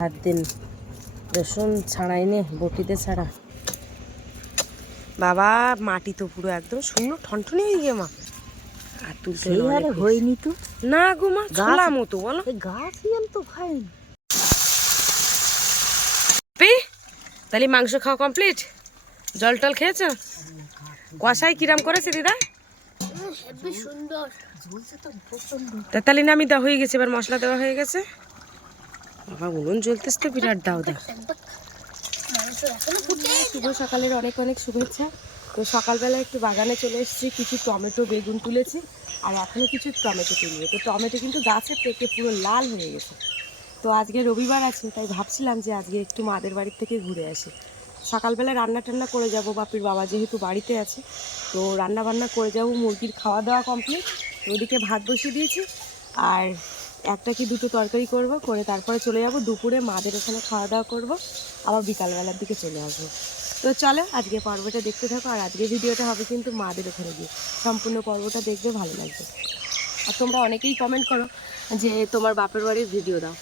হাত দিন রসুন ছাড়াই নে বটিতে ছাড়া। বাবা মাটি তো পুরো একদম শূন্য ঠনঠনি হয়ে গিয়ে মা। আর তুলতে হয়নি তো না গো মা, ছোলা মতো বলো। গাছই তো ভাই। তাহলে মাংস খাওয়া কমপ্লিট? জল টল খেয়েছো? কষাই কিরাম করেছে দিদা? তাহলে না আমি দেওয়া হয়ে গেছে, এবার মশলা দেওয়া হয়ে গেছে। বাবা উনুন জ্বলতেছে তো বিরাট দাও দা। শুভ সকালের অনেক অনেক শুভেচ্ছা। তো সকালবেলা একটু বাগানে চলে এসেছি, কিছু টমেটো বেগুন তুলেছি আর এখনও কিছু টমেটো তুলবে। তো টমেটো কিন্তু গাছে পেকে পুরো লাল হয়ে গেছে। তো আজকে রবিবার আছে, তাই ভাবছিলাম যে আজকে একটু মাদের বাড়ির থেকে ঘুরে আসি। সকালবেলা রান্না টান্না করে যাব, বাপির বাবা যেহেতু বাড়িতে আছে তো রান্না বান্না করে যাব। মুরগির খাওয়া দাওয়া কমপ্লিট, ওদিকে ভাত বসিয়ে দিয়েছি আর একটা কি দুটো তরকারি করব, করে তারপরে চলে যাব দুপুরে মাদের ওখানে খাওয়া দাওয়া করব, আবার বিকালবেলার দিকে চলে আসবো। তো চলো আজকে পর্বটা দেখতে থাকো, আর আজকে ভিডিওটা হবে কিন্তু মাদের ওখানে গিয়ে। সম্পূর্ণ পর্বটা দেখবে, ভালো লাগবে। আর তোমরা অনেকেই কমেন্ট করো যে তোমার বাপের বাড়ির ভিডিও দাও,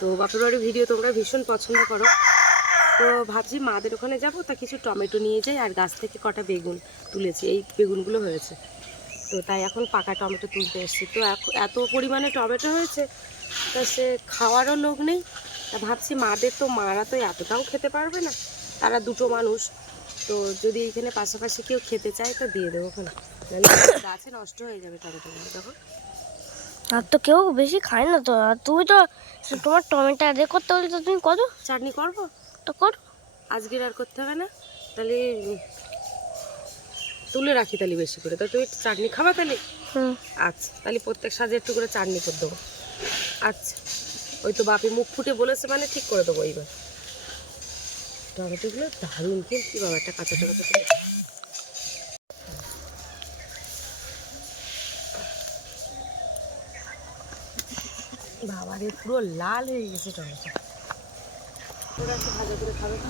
তো বাপের বাড়ির ভিডিও তোমরা ভীষণ পছন্দ করো। তো ভাবছি মাদের ওখানে যাবো, তা কিছু টমেটো নিয়ে যাই আর গাছ থেকে কটা বেগুন তুলেছি, এই বেগুনগুলো হয়েছে। তো তাই এখন পাকা টমেটো তুলতে এসেছি। তো এত পরিমাণে টমেটো হয়েছে তা সে খাওয়ারও লোক নেই। তা ভাবছি মাদের তো মারা তো এতটাও খেতে পারবে না, তারা দুটো মানুষ। তো যদি এইখানে পাশাপাশি কেউ খেতে চায় তো দিয়ে দেবো ওখানে, নাহলে গাছে নষ্ট হয়ে যাবে টমেটোগুলো। দেখো আর তো কেউ বেশি খায় না তো। আর তুমি তো তোমার টমেটো আদে করতে হলে তো তুমি করো। চাটনি করবো তো করো, আজকের আর করতে হবে না। তাহলে তুলে রাখি তাহলে বেশি করে। তো তুমি চাটনি খাবা তাহলে? আচ্ছা, তাহলে প্রত্যেক সাজে একটু করে চাটনি করে দেবো। আচ্ছা, ওই তো বাপি মুখ ফুটে বলেছে মানে ঠিক করে দেবো। এইবার টমেটোগুলো দারুণ কিন্তু বাবা, একটা কাঁচা টমেটো করে বাবারে পুরো লাল হয়ে গেছে টমেটো। ওরা একটু ভাজা করে খাবে তো?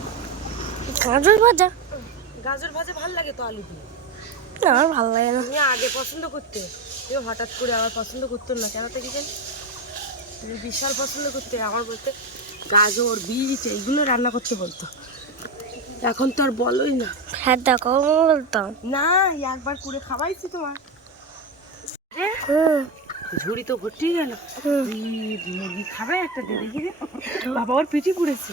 গাজর ভাজা? গাজর ভাজা ভাল লাগে তো আলু দিয়ে? না আমার ভালো লাগে না। তুমি আগে পছন্দ করতে, কেউ হঠাৎ করে আবার পছন্দ করতো না কেন তো কি জানি, তুমি বিশাল পছন্দ করতে। আমার বলতে গাজর বিট এইগুলো রান্না করতে বলতো, এখন তো আর বলোই না। হ্যাঁ দেখো বলতাম না, একবার করে খাওয়াইছি তোমার। হুম ঝুড়ি তো ভর্তি গেল। মুরগি খাবে একটা দিয়ে দেখি রে। বাবা ওর পিঠি পুড়েছে,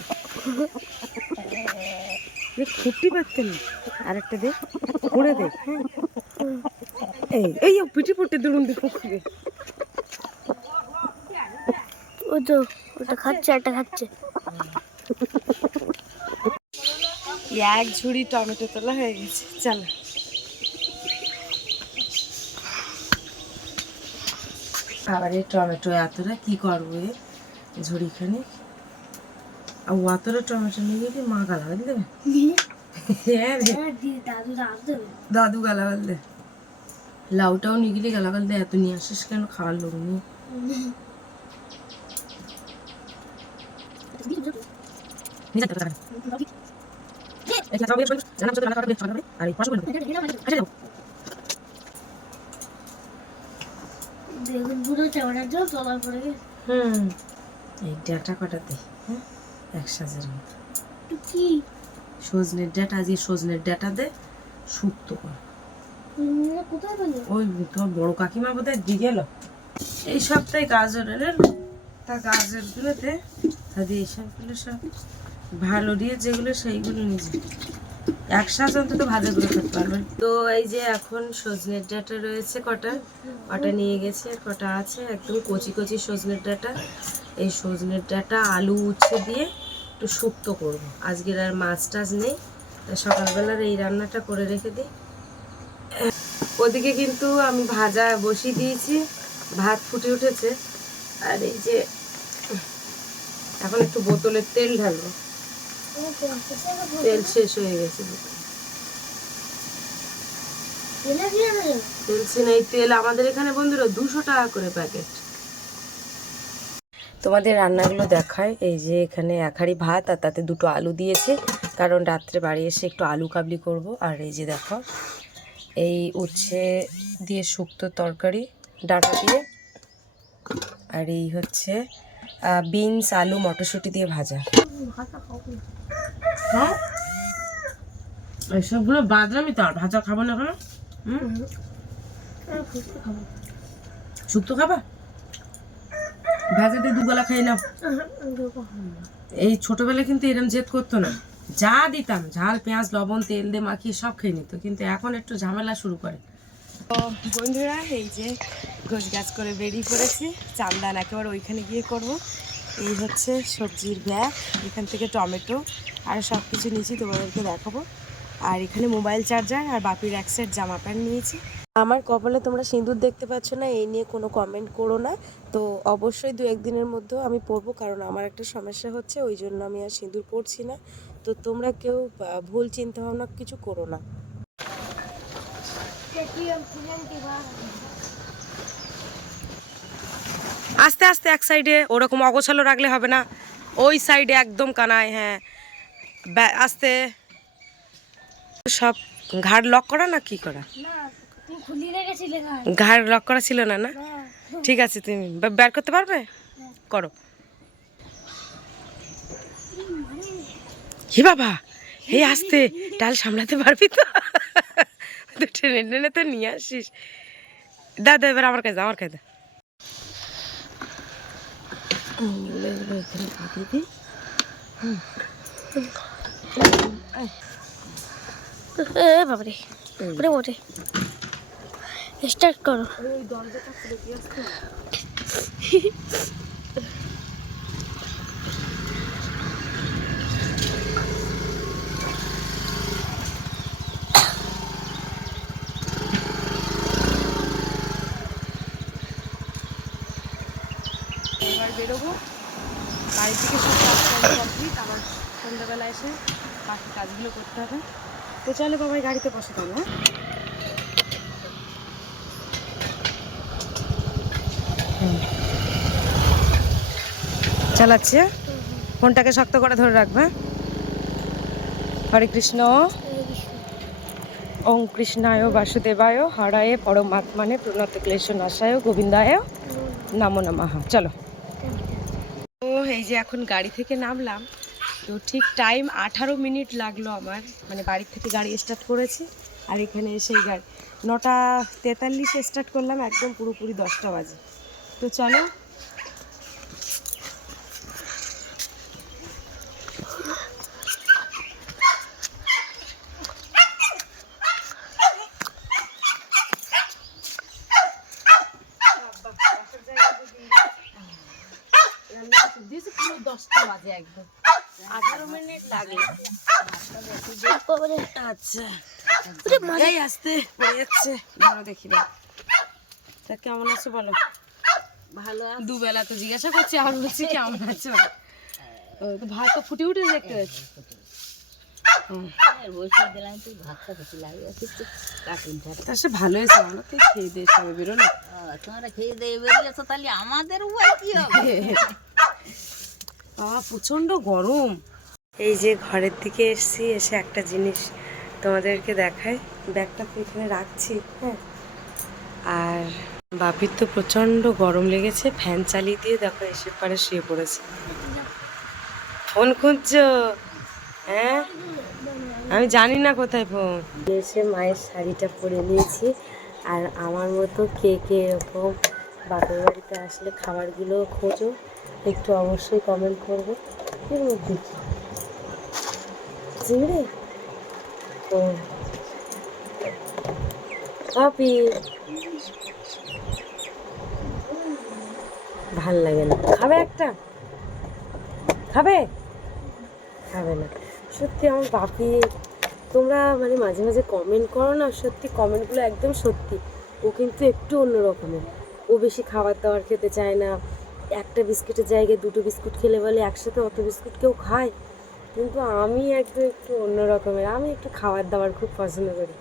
খুঁটি পারতেন না। আর একটা দে, পুড়ে দে। এই এই পিঠি পুড়তে দুরুন দেখো। ওই তো ওটা খাচ্ছে, একটা খাচ্ছে। এক ঝুড়ি টমেটো তোলা হয়ে গেছে, চলো। আবার এই টমেটো এতটা কি করবো এ ঝুড়িখানি, আর অতটা টমেটো নিয়ে গেলে মা গালাগাল দেবে। হ্যাঁ রে, দাদু গালাগাল দে। লাউটাও নিয়ে গেলে গালাগাল দে, এত নিয়ে আসিস কেন, খাওয়ার লোক নেই। এই ডাটা কটা দে, হ্যাঁ এক সাজের মতো। সজনের ডাটা, আজকে সজনের ডাটা দে শুক্তো কর। ওই তোর বড় কাকিমা বোধহয় দিয়ে গেল এই সপ্তাহে গাজর এলেন, তা গাজরগুলোতে তাদের এইসবগুলো সব ভালো দিয়ে যেগুলো সেইগুলো নিজে এক সাজ অন্তত ভাজা করে খেতে পারবেন। তো এই যে এখন সজনের ডাঁটা রয়েছে কটা, কটা নিয়ে গেছে আর কটা আছে, একদম কচি কচি সজনের ডাঁটা। এই সজনের ডাঁটা আলু উচ্ছে দিয়ে একটু শুক্তো করবো। আজকের আর মাছ টাছ নেই, তা সকালবেলার এই রান্নাটা করে রেখে দিই। ওদিকে কিন্তু আমি ভাজা বসিয়ে দিয়েছি, ভাত ফুটে উঠেছে। আর এই যে এখন একটু বোতলের তেল ঢালবো, তেল শেষ হয়ে গেছে। এই তেল আমাদের এখানে বন্ধুরা 200 টাকা করে প্যাকেট। তোমাদের রান্নাগুলো দেখায়। এই যে এখানে এক হাঁড়ি ভাত আর তাতে দুটো আলু দিয়েছে, কারণ রাত্রে বাড়ি এসে একটু আলু কাবলি করব। আর এই যে দেখো এই উচ্ছে দিয়ে শুক্তো তরকারি ডাঁটা দিয়ে, আর এই হচ্ছে বিনস আলু মটরশুঁটি দিয়ে ভাজা। হ্যাঁ এইসবগুলো বাদলামি তো, আর ভাজা খাবো না কেন? শুক্তো খাবা? ভাজা দিয়ে দুবেলা খেয়ে নাও। এই ছোটবেলায় কিন্তু এরম জেদ করতো না, যা দিতাম ঝাল পেঁয়াজ লবণ তেল দিয়ে মাখিয়ে সব খেয়ে নিত, কিন্তু এখন একটু ঝামেলা শুরু করে। তো বন্ধুরা এই যে গোছ গাছ করে বেরিয়ে পড়েছি, চান্দান একেবারে ওইখানে গিয়ে করব। এই হচ্ছে সবজির ব্যাগ, এখান থেকে টমেটো আর সব কিছু নিয়েছি, তোমাদেরকে দেখাবো। আর এখানে মোবাইল চার্জার আর বাপির এক সেট জামা প্যান্ট নিয়েছি। আমার কপালে তোমরা সিঁদুর দেখতে পাচ্ছ না, এই নিয়ে কোনো কমেন্ট করো না। তো অবশ্যই 2-1 দিনের মধ্যেও আমি পরবো, কারণ আমার একটা সমস্যা হচ্ছে, ওই জন্য আমি আর সিঁদুর পরছি না। তো তোমরা কেউ ভুল চিন্তা ভাবনা কিছু করো না। আস্তে আস্তে এক সাইডে, ওরকম অগোছালো রাখলে হবে না, ওই সাইডে একদম কানায়। হ্যাঁ আস্তে। সব ঘাড় লক করা না কি করা? ঘাড় লক করা ছিল না? না ঠিক আছে, তুমি বের করতে পারবে, করো। হি বাবা, এই আস্তে, ডাল সামলাতে পারবি তো? টেনে টেনে তো নিয়ে আসিস। দাদা এবার আমার কাছে, আমার কাছে বাবারে ওরে ওরে স্টার্ট করো। এবার বেরোবো বাড়ি থেকে, সব কাজ কমপ্লিট। আবার সন্ধ্যাবেলা এসে বাকি কাজগুলো করতে হবে। তো চলো বাবাই গাড়িতে বসে তাহলে। হ্যাঁ চালাচ্ছি, ফোনটাকে শক্ত করে ধরে রাখবে। হরে কৃষ্ণ, ওম কৃষ্ণায় বাসুদেবায় হরায় পরমাত্মানে প্রণত ক্লেশ নাশায় গোবিন্দায় নমো নমঃ। চলো। তো এই যে এখন গাড়ি থেকে নামলাম, তো ঠিক টাইম 18 মিনিট লাগলো আমার, মানে বাড়ি থেকে গাড়ি স্টার্ট করেছি আর এখানে এসে গাড়ি 9:43 স্টার্ট করলাম, একদম পুরোপুরি 10টা বাজে। তো চলো। পুরো 10টা বাজে, একদম 18 মিনিট লাগে। আচ্ছা এই আসতে পড়ে যাচ্ছে, ধরো দেখি না। তা কেমন আছো বলো? ভালো। দুবেলা তো জিজ্ঞাসা করছি, আর বলছি কেমন আছো। তো ভাত তো ফুটে উঠে দেখতে পাচ্ছি। তা সে ভালো হয়েছে, আমরা তো খেয়ে দিয়ে সবাই বেরো না। তোমরা খেয়ে দিয়ে বেরিয়েছো, তাহলে আমাদের উপায় কি হবে? বাবা প্রচন্ড গরম। এই যে ঘরের দিকে এসছি, এসে একটা জিনিস তোমাদেরকে দেখাই, ব্যাগটা তো এখানে রাখছি। হ্যাঁ আর বাপির তো প্রচন্ড গরম লেগেছে, ফ্যান চালিয়ে দিয়ে দেখো এসে পারে শুয়ে পড়েছে। ফোন খুঁজছো? হ্যাঁ আমি জানি না কোথায় ফোন। এসে মায়ের শাড়িটা পরে নিয়েছি, আর আমার মতো কে কে এরকম বাপের বাড়িতে আসলে খাবারগুলো খোঁজো, একটু অবশ্যই কমেন্ট করবে। এর মধ্যে চিংড়ি ও বাপি ভাল লাগে না, খাবে একটা? খাবে? খাবে না সত্যি। আমার বাপি, তোমরা মানে মাঝে মাঝে কমেন্ট করো না, সত্যি কমেন্টগুলো একদম সত্যি। ও কিন্তু একটু অন্য রকমের, ও বেশি খাবার দাবার খেতে চায় না, একটা বিস্কুটের জায়গায় 2টো বিস্কুট খেলে বলে একসাথে অত বিস্কুট কেউ খায়। কিন্তু আমি একটু অন্য রকমের, আমি একটু খাবার দাবার খুব পছন্দ করি।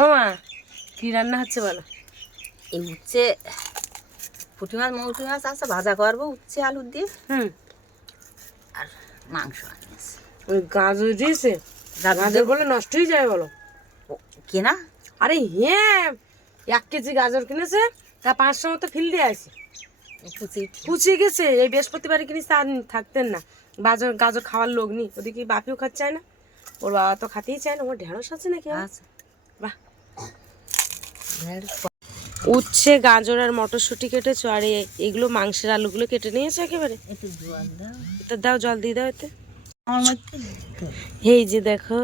ও মা কি রান্না হচ্ছে বলো? এই উচ্ছে, পুঁটি মাছ মৌটি মাছ আছে, ভাজা করবো উচ্ছে আলু দিয়ে। আর মাংস আনিয়েছে। ওই গাজর দিয়েছে, গাজর বলে নষ্ট হয়ে যায় বলো? কেনা আরে হ্যাঁ, 1 কেজি গাজর কিনেছে, তা 500 মতো ফিল দিয়ে আসে। পুচিয়ে গেছে, এই বৃহস্পতিবারে কিনিস তা থাকতেন না। গাজর খাওয়ার লোক নেই, ওদিকে বাপিও খাচ্ছে চায় না, ওর বাবা তো খাতেই চায় না। ওর ঢেঁড়স আছে নাকি? বাহ, উচ্ছে, গাজর আর মটরশুঁটি কেটেছো, আর এগুলো মাংসের আলুগুলো কেটে নিয়েছো একেবারে। এটা দাও, জল দিয়ে দাও এতে। এই যে দেখো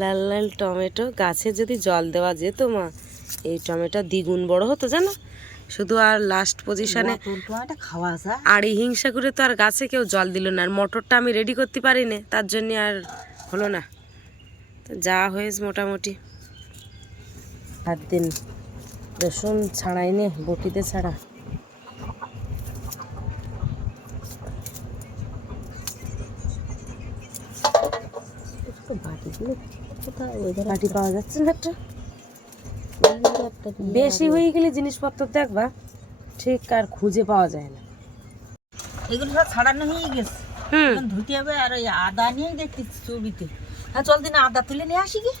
লাল লাল টমেটো, গাছে যদি জল দেওয়া যেত মা, এই টমেটো দ্বিগুণ বড় হতো জানো। শুধু আর লাস্ট পজিশনে খাওয়া যায়। আর এই হিংসা করে তো আর গাছে কেউ জল দিল না। আর মটরটা আমি রেডি করতে পারি না, তার জন্য আর হলো না। তো যা হয়েছে মোটামুটি। হাত দিন রসুন ছাড়াই নে, বটিতে ছাড়া। বাটি পাওয়া যাচ্ছে না একটা। বেশি হয়ে গেলে জিনিসপত্র দেখবা ঠিক আর খুঁজে পাওয়া যায় না। এগুলো সব ছাড়ানো হয়ে গেছে, এখন ধুতে হবে। আর ওই আদা নিয়ে দেখছি ছবিতে। হ্যাঁ চল দিন আদা তুলে নিয়ে আসি কি।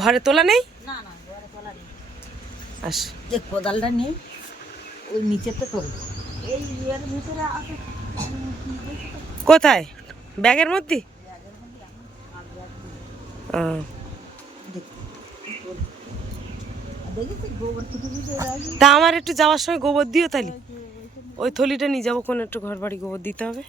ঘরে তোলা নেই? না না, ঘরে তোলা নেই। আস, যে কোদালটা নেই, ওই নিচেতে তোল। এই ইয়ের ভিতরে আছে। কোথায়? ব্যাগের মধ্যে? ও, দেখেছি গোবর ফুটে ফুটে রাখি। তা আমার একটু যাওয়ার সময় গোবর দিও তাহলে। ওই থলিটা নিয়ে যাবো, কোন একটু ঘর বাড়ি গোবর দিতে হবে।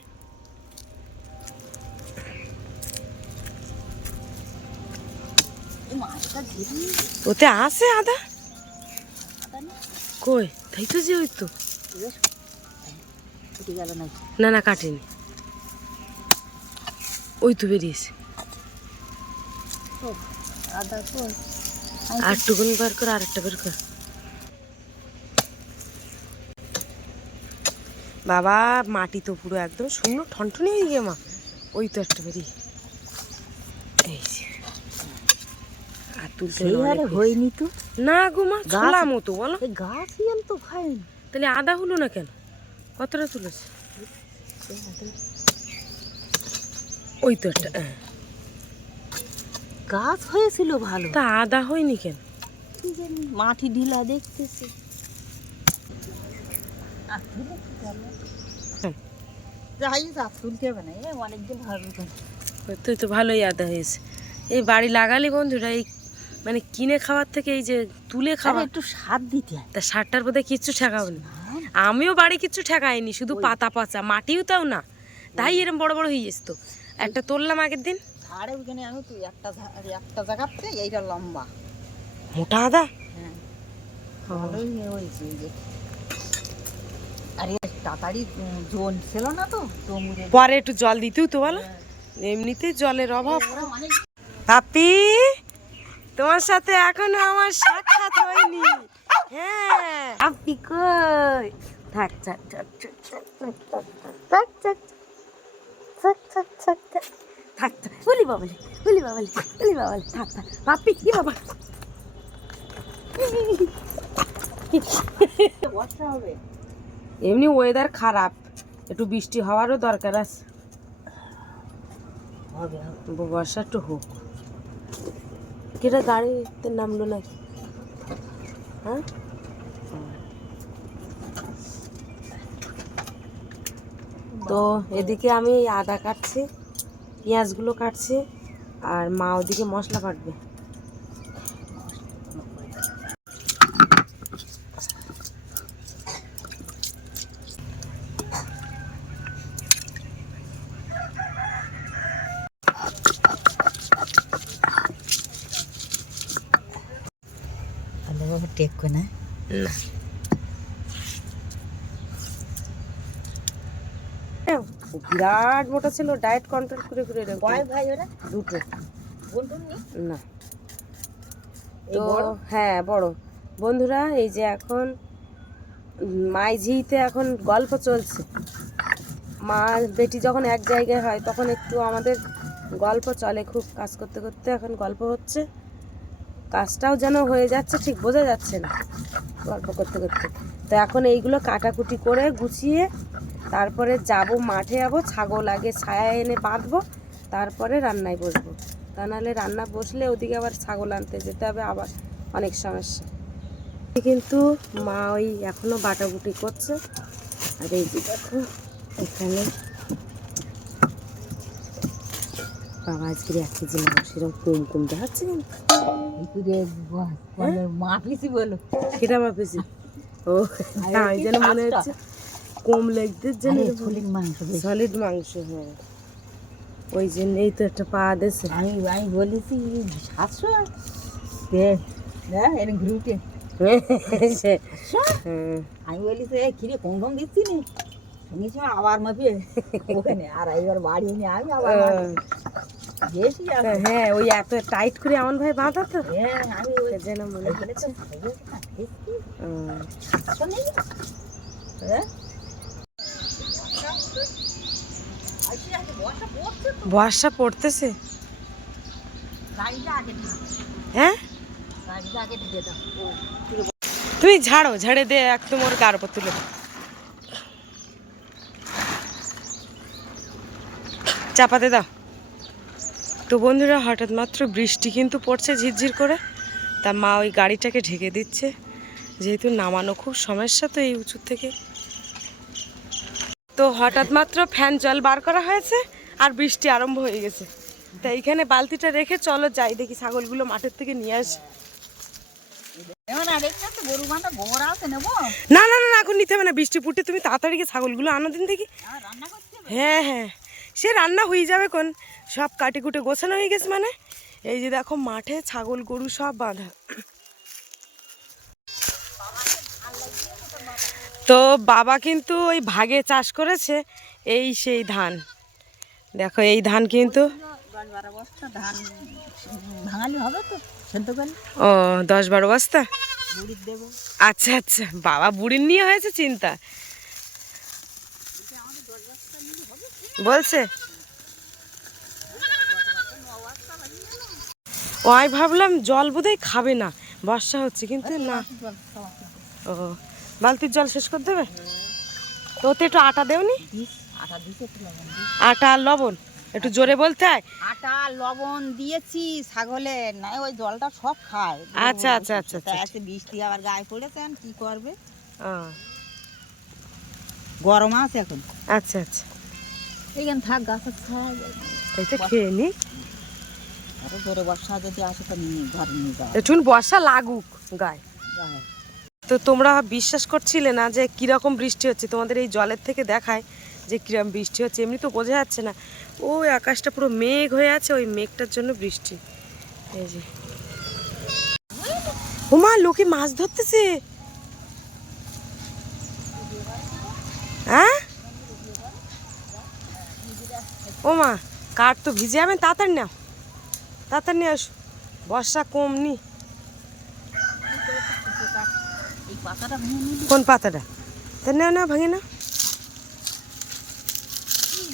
ওতে আছে আদা? কই? তাই তো, যে ওই তো। ফুটে গেল নাকি? না না, কাটেনি, ওই তো বেরিয়েছে। আদা কই? আর টুকুন বার কর, আর একটা বের কর। বাবা, মাটি তো পুরো একদম শূন্য ঠনঠনি হয়ে গিয়ে মা। ওই তো একটা বেরিয়ে, এই যে। আর তুলতে হয়নি তো। না গো মা, ছোলা মতো বলো। গাছ তো খায়নি। তাহলে আদা হলো না কেন? কতটা তুলেছে? ওই তো একটা, গাছ হয়েছিল ভালো, তা আদা হয়নি কেন? কি জানি, মাটি ঢিলা দেখতেছি। যাই গাছ তুলতে হবে না, অনেকদিন ভালো। তুই তো ভালোই আদা হয়েছে। এই বাড়ি লাগালি বন্ধুরা, এই মানে কিনে খাওয়ার থেকে এই যে তুলে খাওয়া, একটু সার দিতে হয়। তা সারটার বোধহয় কিচ্ছু ঠেকাবো না। আমিও বাড়ি কিচ্ছু ঠেকাইনি, শুধু পাতা পচা, মাটিও তাও না, তাই এরম বড় বড় হয়ে গেছে। তো একটা তুললাম আগের দিন। আরে ওইখানে আমি তো একটা জায়গাতে এইটা লম্বা মোটা আদা। হ্যাঁ, ভালোই হয়েছে। এই যে আরে তাড়াতাড়ি জোন ছিল না তো, জমুরে পরে একটু জল দিতেও তো বলো, এমনিতে জলের অভাব। পাপি, তোমার সাথে এখনো আমার সাক্ষাৎ হয়নি। হ্যাঁ, আপনি কই? থাক থাক থাক থাক থাক থাক থাক থাক থাক থাক থাক থাক থাক থাক। বলি বাবালি, বলি বাবালি, বলি বাবালি, থাক থাক। পাপি, কি বাবা, বর্ষা হবে। এমনি ওয়েদার খারাপ, একটু বৃষ্টি হওয়ারও দরকার আছে। বর্ষা একটু হোক। কেটা গাড়িতে নামলো নাকি? হ্যাঁ, তো এদিকে আমি এই আদা কাটছি, পেঁয়াজগুলো কাটছি, আর মা ওদিকে মশলা কাটবে। ভালোভাবে টেক না। না, বিরাট মোটা ছিল, ডায়েট কন্ট্রোল করে করে রেখে। ভাই ওরা দুটো। না, এই তো বড়? হ্যাঁ বড়। বন্ধুরা, এই যে এখন মাইঝিতে এখন গল্প চলছে। মা বেটি যখন এক জায়গায় হয় তখন একটু আমাদের গল্প চলে খুব। কাজ করতে করতে এখন গল্প হচ্ছে, কাজটাও যেন হয়ে যাচ্ছে, ঠিক বোঝা যাচ্ছে না গল্প করতে করতে। তো এখন এইগুলো কাটাকুটি করে গুছিয়ে তারপরে যাব মাঠে, যাবো, ছাগল আগে ছায়া এনে বাঁধবো, তারপরে রান্নায় বসবো। তা নাহলে রান্না বসলে ওদিকে আবার ছাগল আনতে যেতে হবে, আবার অনেক সমস্যা। কিন্তু মা ওই এখনো বাটাবুটি করছে। আর এই যে দেখো এখানে বাবা আজকের 1 কেজি মাংস এরকম কম দেখাচ্ছে মাপিসি বলো সেটা মাপেছি। ও আমি যেন মনে হচ্ছে কম লেগদের জন্য মাংস সলিড মাংস। হ্যাঁ ওই জন্যই তো একটা পা দিয়েছে। আমি বলেছি 700 এরকম ঘুরুটে আমি বলেছি কিরে কম কম দিচ্ছি নি শুনেছি আবার মাপিয়ে ওখানে আর এবার বাড়ি এনে আমি আবার বেশি হ্যাঁ ওই এত টাইট করে এমন ভাই বাঁধা তো। হ্যাঁ আমি ওই যেন মনে হচ্ছে 700 নেই। হ্যাঁ বর্ষা পড়তেছে। গাড়িটা আগে হ্যাঁ গাড়িটা আগে দিয়ে দাও। তুমি ঝাড়ো, ঝাড়ে দিয়ে একদম ওর গার উপর তুলে দাও, চাপাতে দাও। তো বন্ধুরা হঠাৎ মাত্র বৃষ্টি কিন্তু পড়ছে ঝিরঝির করে, তা মা ওই গাড়িটাকে ঢেকে দিচ্ছে, যেহেতু নামানো খুব সমস্যা তো এই উঁচু থেকে। তো হঠাৎ মাত্র ফ্যান জল বার করা হয়েছে আর বৃষ্টি আরম্ভ হয়ে গেছে। তা এইখানে বালতিটা রেখে চলো যাই দেখি ছাগলগুলো মাঠের থেকে নিয়ে আসি। না না না না, এখন নিতে হবে না, বৃষ্টি পুটে তুমি তাড়াতাড়ি গিয়ে ছাগলগুলো আনো দিন দেখি। হ্যাঁ হ্যাঁ সে রান্না হয়ে যাবে, কোন সব কাটি কুটে গোছানো হয়ে গেছে। মানে এই যে দেখো মাঠে ছাগল গরু সব বাঁধা। তো বাবা কিন্তু ওই ভাগে চাষ করেছে এই সেই ধান, দেখো এই ধান কিন্তু ধান ভাঙালি হবে তো সেদ্ধ করে। ও 10-12 বস্তা। বুড়ির দেবো। আচ্ছা আচ্ছা, বাবা বুড়ির নিয়ে হয়েছে চিন্তা বলছে। ও আমি ভাবলাম জল বোধহয় খাবে না, বর্ষা হচ্ছে কিন্তু না। ও বালতির জল শেষ করে দেবে তো। ওতে একটু আটা দেওনি? আটা দিয়েছি, একটু লবণ আটা আর লবণ একটু জোরে বলতে হয়। আটা লবণ দিয়েছি ছাগলের, না ওই জলটা সব খায়। আচ্ছা আচ্ছা আচ্ছা আচ্ছা আজকে বৃষ্টি আবার গায়ে পড়েছেন, কি করবে, ও গরম আছে এখন। আচ্ছা আচ্ছা এইখানে থাক, গাছের ছায়া এইটা খেয়ে নি। আরো জোরে বর্ষা যদি আসে তো নিয়ে ঘরে নিয়ে যাওয়া একটু বর্ষা লাগুক গায়ে। যায়। তো তোমরা বিশ্বাস করছিলে না যে কীরকম বৃষ্টি হচ্ছে, তোমাদের এই জলের থেকে দেখায় যে কীরকম বৃষ্টি হচ্ছে। এমনি তো বোঝা যাচ্ছে না, ওই আকাশটা পুরো মেঘ হয়ে আছে, ওই মেঘটার জন্য বৃষ্টি। এই যে ওমা লোকে মাছ ধরতেছে। হ্যাঁ ওমা কাঠ তো ভিজে যাবেন, তাড়াতাড়ি নাও, তাড়াতাড়ি নিয়ে আসো, বর্ষা কম নি। এই পাতাটা ভেঙে নিবি। কোন পাতাটা? তা না না ভাঙে না,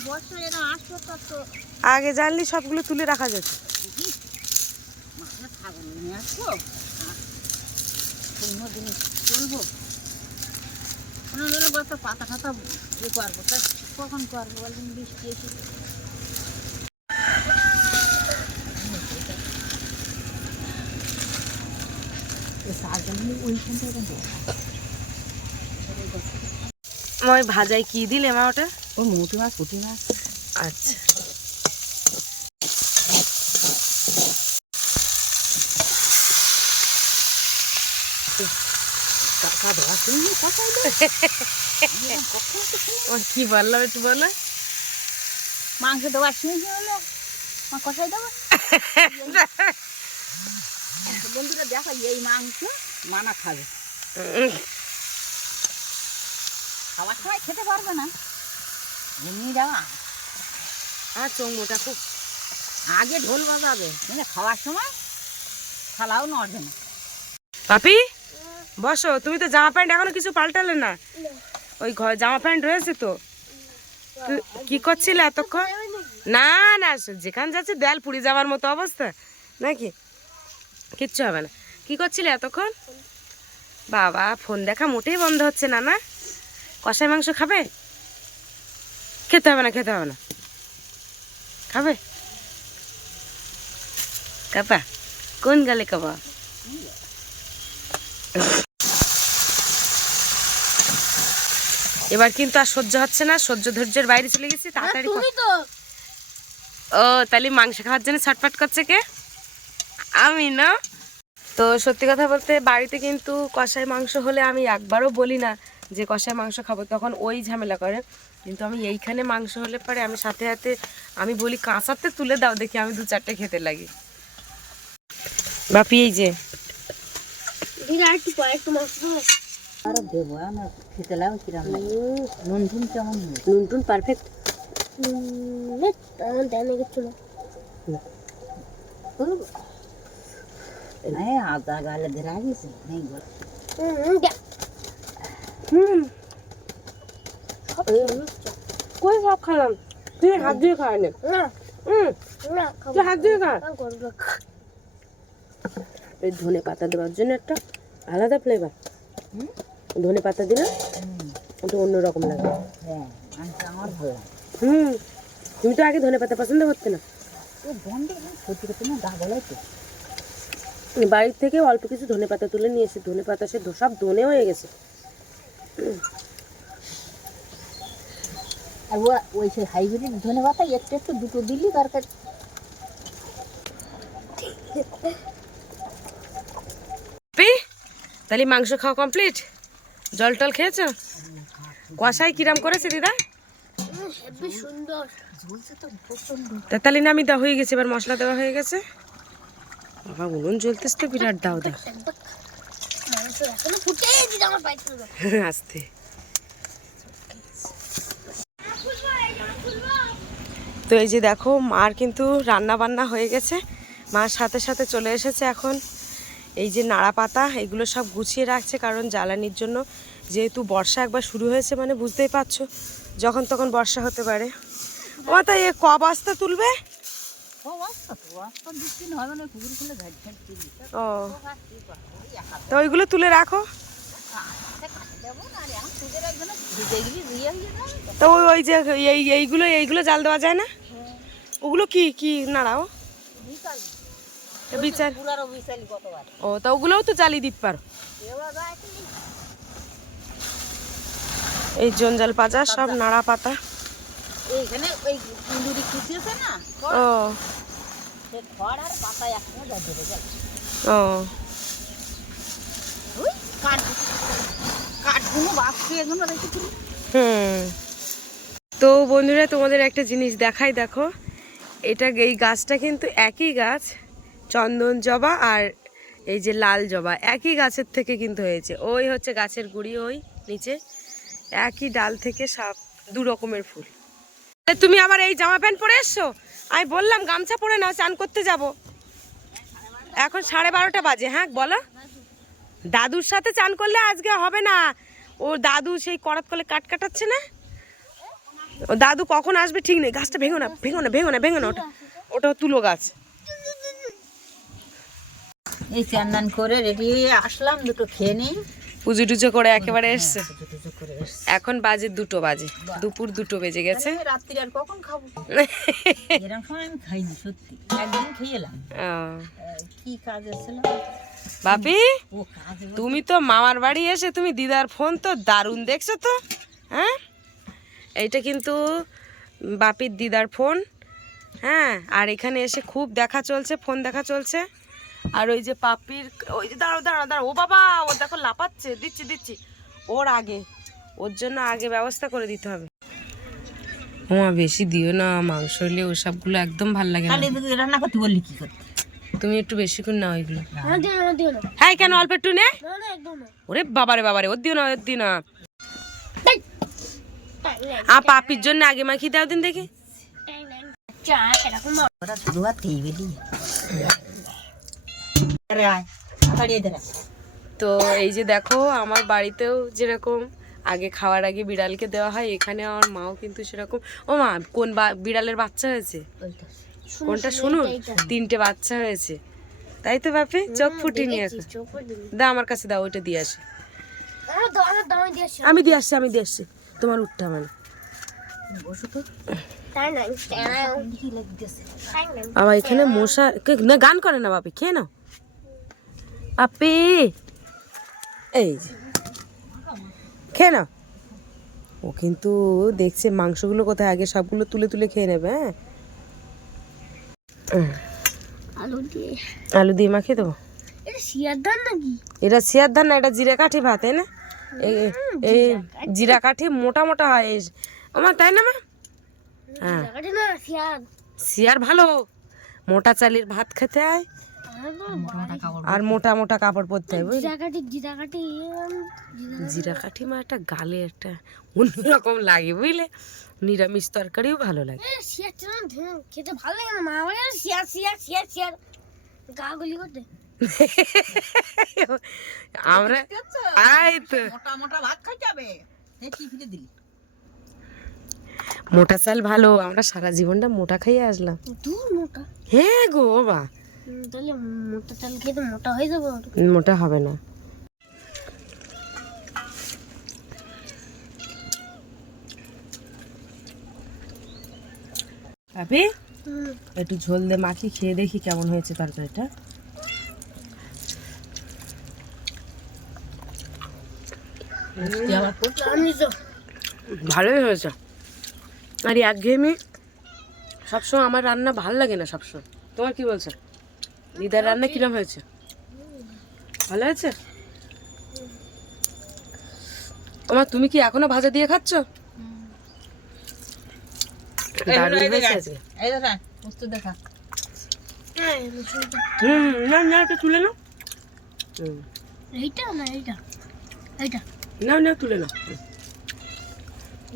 বর্ষা এরা আসতো তো আগে জানলে সবগুলো তুলে রাখা যেত। মাঠে ছাগল নিয়ে আসবো, অন্য জিনিস চলবো বলতো পাতা ফাতা ইয়ে করবো, তা কখন করবো বলবেন বৃষ্টি এসে। ওই ভাজায় কি দিলে মা ওটা? ও মুটি মাছ, পুঁটি মাছ। আচ্ছা কি বললাম একটু বলো। মাংস দেওয়ার শুনেছি হলো মা কষাই দেবো। বন্ধুরা দেখো এই মাংস মানা খাবে, খাওয়ার সময় খেতে পারবে না, এমনি দেওয়া। আর চৌমোটা খুব আগে ঢোল বাজাবে, মানে খাওয়ার সময় থালাও নড়বে না। পাপি বসো, তুমি তো জামা প্যান্ট এখনো কিছু পাল্টালে না, ওই ঘর জামা প্যান্ট রয়েছে তো। কি করছিলে এতক্ষণ? না না যেখানে যাচ্ছে দেয়াল পুড়ে যাওয়ার মতো অবস্থা নাকি, কিচ্ছু হবে না। কি করছিলে এতক্ষণ? বাবা ফোন দেখা মোটেই বন্ধ হচ্ছে না। না কষাই মাংস খাবে? খেতে হবে না, খেতে হবে না, খাবে? কাপা কোন গালে কাবা? এবার কিন্তু আর সহ্য হচ্ছে না, সহ্য ধৈর্যের বাইরে চলে গেছি, তাড়াতাড়ি তুমি তো ও তাহলে মাংস খাওয়ার জন্য ছটফট করছে কে? আমি না। তো সত্যি কথা বলতে বাড়িতে কিন্তু কষাই মাংস হলে আমি একবারও বলি না যে কষাই মাংস খাবো, তখন ওই ঝামেলা করে। কিন্তু আমি এইখানে মাংস হলে পরে আমি সাথে সাথে আমি বলি কাঁচাতে তুলে দাও দেখি, আমি 2-4টে খেতে লাগি। বাপি এই যে দিদা একটু পরে একটু মাংস দেবো। আর দেবো না, খেতে লাগবে কিরম লাগে, নুন টুন কেমন হবে? নুন টুন পারফেক্ট। আমার দেন কিছু না। আদা গালে ধরা গেছে নেই বল। কই সব খেলাম, তুই হাত দিয়ে খায় না। না না তুই হাত দিয়ে খা। করবো এই ধনে পাতা দেওয়ার জন্য একটা আলাদা ফ্লেভার, ধনে পাতা দিলে একটু অন্যরকম লাগে। হ্যাঁ মাংস আমার ভালো লাগে। তুমি তো আগে ধনে পাতা পছন্দ করতে না। ও বন্ধে সত্যি করতে না গা গলায় তো। বাড়ির থেকে অল্প কিছু ধনে পাতা তুলে নিয়ে এসে ধনে পাতা সে সব ধনে হয়ে গেছে। আর ওই সেই হাইব্রিড ধনে পাতা একটু একটু দুটো দিলি তরকারি। তাহলে মাংস খাওয়া কমপ্লিট? জল টল খেয়েছো? কষাই কিরাম করেছে দিদা? হেবি সুন্দর ঝুলছে তো প্রচন্ড। তাহলে না আমি দেওয়া হয়ে গেছে, এবার মশলা দেওয়া হয়ে গেছে। বাবা উনুন জ্বলতেছে তো বিরাট দাও দা। মাংস এখনো ফুটে দিদা আমার পাইতে হবে। আস্তে। তো এই যে দেখো মার কিন্তু রান্না বান্না হয়ে গেছে, মার সাথে সাথে চলে এসেছে এখন এই যে নাড়া পাতা এগুলো সব গুছিয়ে রাখছে, কারণ জ্বালানির জন্য। যেহেতু বর্ষা একবার শুরু হয়েছে মানে বুঝতেই পারছো যখন তখন বর্ষা হতে পারে। ও তাই এ ক বস্তা তুলবে? ও আস্তা তো আস্তা দিন হবে না, পুকুর খুলে ঘাট ঘাট দিবি। ও তো ওইগুলো তুলে রাখো। তো ওই যে এইগুলো জাল দেওয়া যায় না? ওগুলো কি কি নাড়াও? বিচার। ও তা ওগুলোও তো জ্বালিয়ে দিতে পারো। এই জঞ্জাল পাতা সব নাড়া পাতা। এইখানে ওই কুন্দুরি কুচি আছে না, ও সে খড় আর পাতা একসঙ্গে যা ধরে গেল। ও ওই কাঠগুলো বাঁচতে এগুলো রেখেছিল। তো বন্ধুরা তোমাদের একটা জিনিস দেখাই, দেখো এটা এই গাছটা কিন্তু একই গাছ, চন্দন জবা আর এই যে লাল জবা একই গাছের থেকে কিন্তু হয়েছে। ওই হচ্ছে গাছের গুড়ি, ওই নিচে একই ডাল থেকে সব 2 রকমের ফুল। তুমি আবার এই জামা প্যান্ট পরে এসছো? আমি বললাম গামছা পরে নাও, চান করতে যাব। এখন 12:30 বাজে। হ্যাঁ বলো। দাদুর সাথে চান করলে আজকে হবে না, ও দাদু সেই করাত কলে কাট কাটাচ্ছে না, ও দাদু কখন আসবে ঠিক নেই। গাছটা ভেঙো না ভেঙো না ভেঙো না ভেঙো না, ওটা ওটা তুলো গাছ। এই চান করে রেডি হয়ে আসলাম, দুটো খেয়ে নেই, পুজো টুজো করে একেবারে এসছে। দুটো করে এসছি। এখন বাজে 2 বাজে, দুপুর 2 বেজে গেছে। আমি রাত্রি আর কখন খাবো? এরকম সময় আমি খাইনি সত্যি, একদিন খেয়ে এলাম। কি কাজ ছিল বাপি, ও কাজ? তুমি তো মামার বাড়ি এসে তুমি দিদার ফোন তো দারুণ দেখছো তো। হ্যাঁ এইটা কিন্তু বাপির দিদার ফোন। হ্যাঁ আর এখানে এসে খুব দেখা চলছে, ফোন দেখা চলছে। আর ওই যে পাপির ওই যে দাঁড়াও দাঁড়াও দাঁড়াও, ও বাবা ও দেখো লাপাচ্ছে, দিচ্ছি দিচ্ছি ওর আগে, ওর জন্য আগে ব্যবস্থা করে দিতে হবে। ওমা বেশি দিও না, মাংস হলে ওসবগুলো একদম ভাল লাগে না। কালি দুধ রান্না করতে বললি কি করতে? তুমি একটু বেশি করে নাও এগুলো। আমার দিও না হ্যাঁ কেন অল্প একটু নে? না না একদম না। ওরে বাবারে বাবারে, ওর দিও না ওর দিও না। পাপির জন্য আগে মাখিয়ে দাও দিন দেখি। চা এরকম ওরা শুধু আর খেয়ে বেলি। তো এই যে দেখো আমার বাড়িতেও যেরকম আগে খাওয়ার আগে বিড়ালকে দেওয়া হয়, এখানে আমার মাও কিন্তু সেরকম। ও মা কোন বিড়ালের বাচ্চা হয়েছে? কোনটা শুনুন? 3টে বাচ্চা হয়েছে, তাই তো বাপি? চোখ ফুটিয়ে নিয়ে আসো, দাও আমার কাছে দাও, ওইটা দিয়ে আসে। আমি দিয়ে আসছি তোমার উঠটা মানে। আবার এখানে মশা না, গান করে না বাপি, খেয়ে নাও আপি, এই যে খেয়ে নাও। ও কিন্তু দেখছে মাংসগুলো কোথায়, আগে সবগুলো তুলে তুলে খেয়ে নেবে। হ্যাঁ, আলু দিয়ে আলু দিয়ে মাখিয়ে দেবো। এটা শিয়ার ধান নাকি? এটা সিয়ার ধান না, এটা জিরা কাঠি ভাত, তাই না? এই জিরা কাঠি মোটা মোটা হয় আমার, তাই না মা? হ্যাঁ, জিরাকাঠি না শিয়ার। সিয়ার ভালো, মোটা চালের ভাত খেতে হয় আর মোটা মোটা কাপড় পরতে হয়, বুঝলি? জিরাকাঠি জিরা কাঠি মা একটা গালে একটা অন্যরকম লাগে, বুঝলে? নিরামিষ তরকারিও ভালো লাগে। শিয়ার খেতে ভালো লাগে না মা আমার। শিয়ার শিয়ার শিয়ার শিয়ার গা গলি করতে। আমরা আই তো মোটা মোটা ভাত খাই যাবে, এই কি ফিরে দিলি? মোটা চাল ভালো, আমরা সারা জীবনটা মোটা খাইয়ে আসলাম। দূর মোটা। হ্যাঁ গো বাবা, তাহলে মোটা চাল খেয়ে তো মোটা হয়ে যাবো। মোটা হবে না। আপনি একটু ঝোল দিয়ে মাখি খেয়ে দেখি কেমন হয়েছে তরকারিটা। আমি তো ভালোই হয়েছে। আর একঘেয়েমি সবসময় আমার রান্না ভাল লাগে না সবসময়। তোমার কি বলছো? দিদার রান্না কিরম হয়েছে? ভালো হয়েছে? তোমার তুমি কি এখনো ভাজা দিয়ে খাচ্ছ? দারুণ হয়েছে আজকে। এই দাদা মস্ত দেখা। না না, এটা তুলে নাও। এইটা না এইটা এইটা না না, তুলে নাও।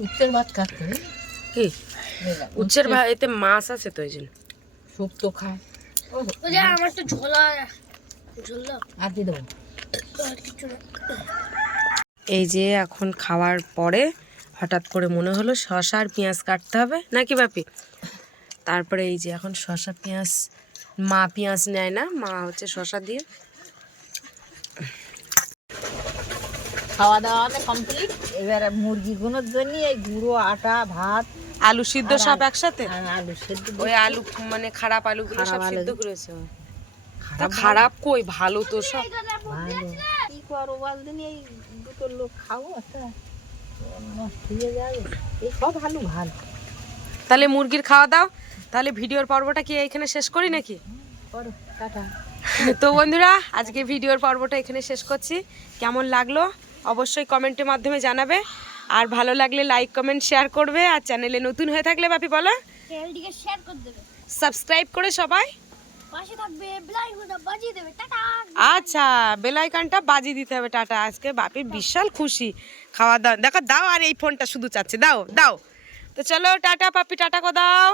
উচ্চের ভাত খাচ্ছে কি উচ্ছের ভাত? এতে মাছ আছে তো, এই জন্য। শুক্তো খায়। ওই যে আমার তো ঝোলা ঝোলা আর দিয়ে দেবো। আর কিছু না। এই যে এখন খাওয়ার পরে হঠাৎ করে মনে হলো শসা আর পেঁয়াজ কাটতে হবে নাকি বাপি? তারপরে এই যে এখন শসা পেঁয়াজ, মা পেঁয়াজ নেয় না, মা হচ্ছে শসা দিয়ে। খাওয়া দাওয়া কমপ্লিট। এবারে মুরগিগুলোর জন্য এই গুঁড়ো আটা ভাত আলু সিদ্ধ সব একসাথে, আর আলু সেদ্ধ। ওই আলু মানে খারাপ আলুগুলো সব খারাপ আলু। সিদ্ধ করেছে। তা খারাপ কই, ভালো তো সব। ভালো কি করো বলদিন, এই দুটো লোক খাবো একটা নষ্ট হয়ে যাবে। এই সব আলু ভালো। তাহলে মুরগির খাওয়া দাও। তাহলে ভিডিওর পর্বটা কি এখানে শেষ করি নাকি? করো টাটা। তো বন্ধুরা, আজকে ভিডিওর পর্বটা এখানে শেষ করছি। কেমন লাগলো অবশ্যই কমেন্টের মাধ্যমে জানাবে, আর ভালো লাগলে লাইক কমেন্ট শেয়ার করবে, আর চ্যানেলে নতুন হয়ে থাকলে বাপি বলো চ্যানেলটিকে শেয়ার করে দেবে, সাবস্ক্রাইব করে সবাই পাশে থাকবে, বেল আইকনটা বাজিয়ে দেবে। টাটা। আচ্ছা, বেল আইকনটা বাজিয়ে দিতে হবে। টাটা। আজকে বাপি বিশাল খুশি, খাওয়া দাওয়া দেখো। দাও, আর এই ফোনটা শুধু চাচ্ছে, দাও দাও। তো চলো টাটা পাপি, টাটা কো দাও।